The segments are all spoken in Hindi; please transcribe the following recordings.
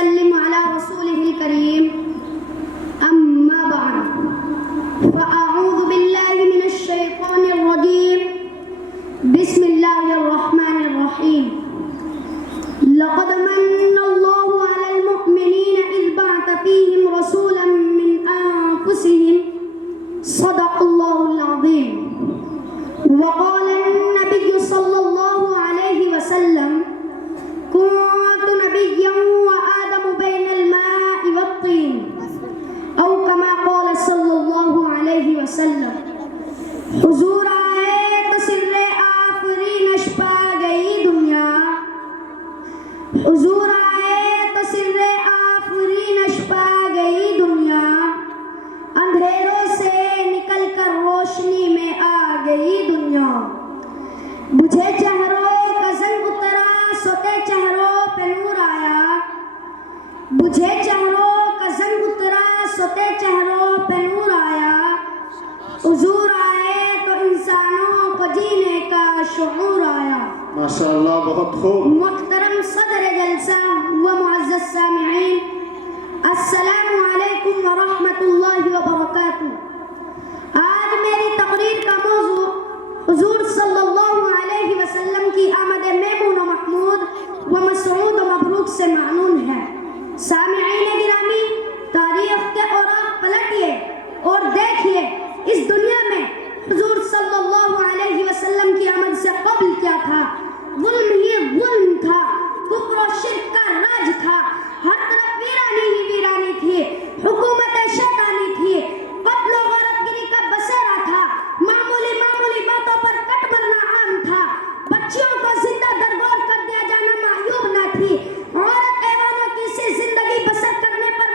वसल्लिम अला रसूलिहिल करीम अम्मा बाद फ़अऊज़ु बिल्लाहि मिनश शैतानिर रजीम बिस्मिल्लाहिर रहमानिर रहीम लक़द मन्नल्लाहु अलल मुअमिनीन इज़ बअथ फ़ीहिम रसूलन मिन अनफुसिहिम सदक़ल्लाहुल अज़ीम वक़ाल अन्नबिय्यु सल्लल्लाहु अलैहि वसल्लम कुन्तु नबिय्यन व आदमु बैनल माइ वत्तीन औ कमा क़ाल सल्लल्लाहु अलैहि वसल्लम। हुज़ूर आए तो सिर्रे आफरी नशपा गई दुनिया, हुज़ूर आए तो सिर्रे आफरी नशपा गई दुनिया, अंधेरों से निकल कर रोशनी में आ गई दुनिया। बुझे चेहरों का जंग उतरा सोते चेहरों पे नूर आया, बुझे चेहरों का जंग उतरा सोते चेहरों पे नूर आया। हुज़ूर आए तो इंसानों को जीने का शऊर आया। माशाअल्लाह, बहुत खूब। मुहतरम सदर जलसा व मुअज़्ज़ज़ सामिईन, अस्सलामु अलैकुम व रहमतुल्लाहि व बरकातुहू। आज मेरी तकरीर का मौजू हुज़ूर सल्लल्लाहु अलैहि वसल्लम की आमद मेमून व महमूद व मसऊद व मबरूक से मालूम है। सामिईन गिरामी, तारीख के औराक पलटिए और देखिए इस दुनिया में हुज़ूर सल्लल्लाहु अलैहि वसल्लम की आमद से कब्ल क्या था। ज़ुल्म ही ज़ुल्म था, कुफ्र और शिर्क का राज था, हर तरफ वीरानी ही वीरानी थी, हुकूमत शैतानी थी, कत्ल और गरतगिरी का बसेरा था, मामूली मामूली बातों पर कट मरना आम था, बच्चियों को जिंदा दरगोर कर दिया जाना मायूब न थी, औरत ऐवानों की सी जिंदगी बसर करने पर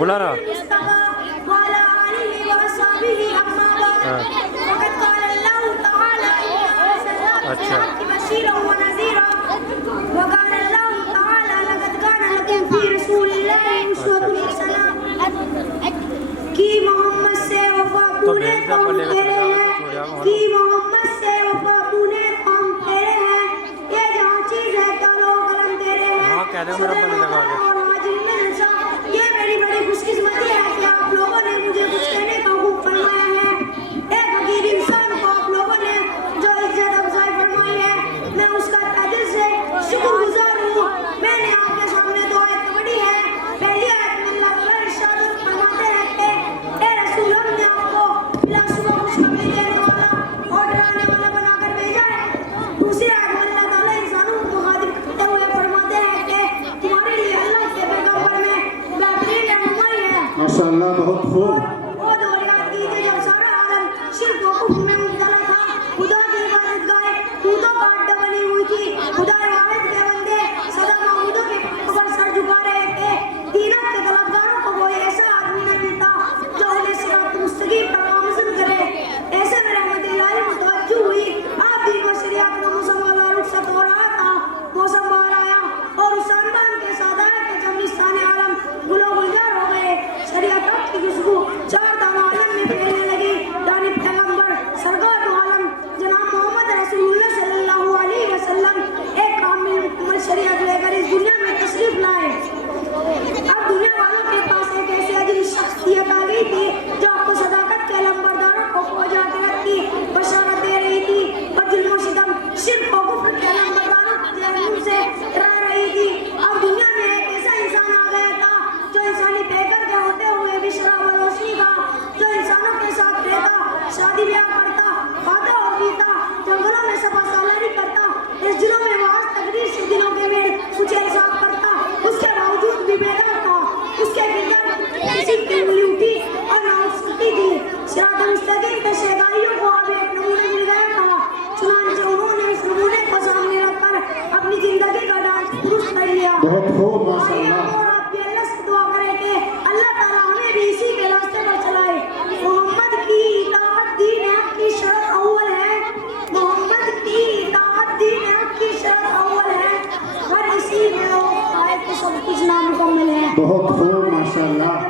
बुला रहा अच्छा कि मोहम्मद से वफा तूने कौम तेरे हैं कि मोहम्मद से वफा तूने कौम तेरे हैं ये जहाँ चीज है क्या लोग कलम तेरे हैं ये मेरी बड़ी खुशकिस्मती है कि आप लोगों ने मुझे कुछ कहने का हुक्म फरमाया है एक हकीर इंसान को आप लोगों ने जो इज्जत अफजाई फरमाई है मैं उसका दिल से शुक्रगुजार हूँ मैंने आपके सामने दो आयत पढ़ी है पहली आयत में अल्लाह ताला इरशाद फरमाते हैं कि ए रसूल हमने आपको बिला सुबह खुशखबरी देने वाला और डराने वाला बनाकर भेजा है दूसरी आयत में अल्लाह ताला इंसानों को मुखातिब करते हुए फरमाते हैं कि तुम्हारे लिए अल्लाह के पैगंबर में बेहतरीन रहनुमाई है माशाअल्लाह बहुत खूब वो दौर याद कीजिए जब सारा आलम शिर्क व कुफ्र में मुब्तला था खुदा की इबादत गाहे दूतों का अड्डा बनी हुई थी खुदा वाहिद के बंदे सदा महमूदों के ऊपर सर झुका रहे थे दीनत के तलबगारों को कोई ऐसा आदमी न मिलता जो उन्हें सिरात मुस्तकीम पर गामज़न करे ऐसे में रहमत इलाही मुतवज्जो हुई आप दीन व शरीयत का मौसम वाला रुखसत हो रहा था मौसम बाहर आया और उस अंदाज के साथ आया कि जब निस्ताने आलम गुलो गुलजार हो गए शरीयत की खुशबू चार दाना आलम में फैलने लगी जानिब पैगंबर सरकार दो आलम जनाब मोहम्मद रसूलुल्लाह सल्लल्लाहु अलैहि वसल्लम एक कामिल मुकम्मल शरीयत लेकर इस दुनिया में तशरीफ लाए अब दुनिया वालों के पास एक ऐसी अजीब शख्सियत आ गई थी जो आपको सदाकत के लंबरदारों को पहुंचा के रखी बशारत दे रही थी और जुल्म और सितम शिर्क और कुफ्र के लंबरदारों से डरा रही थी अब दुनिया में एक ऐसा इंसान आ गया था जो इंसानी पैकर के होते हुए भी शराब और रोशनी का जो इंसानों के साथ रहता शादी ब्याह करता खाता और पीता जंगलों में सफा सालानी करता इस दिनों में वाज तकदीर से दिनों के में कुछ एहसास करता उसके बावजूद भी बेदार था उसके किरदार किसी की उंगली उठी और ना उसकी थी सिरात मुस्तकीम पे शहदाइयों को अब एक नमूने मिल गया था चुनांचे उन्होंने इस नमूने को सामने रखकर अपनी जिंदगी का डांस दुरुस्त कर लिया बहुत खूब आइए माशाअल्लाह और आप भी अल्लाह से दुआ करें कि अल्लाह ताला हमें भी इसी के रास्ते पर चलाए मोहम्मद की इताअत दीन हक की शर्त अव्वल है मोहम्मद की इताअत दीन हक की शर्त अव्वल है हर इसी में वो आए तो सब कुछ नामुकम्मल है बहुत खूब माशाअल्लाह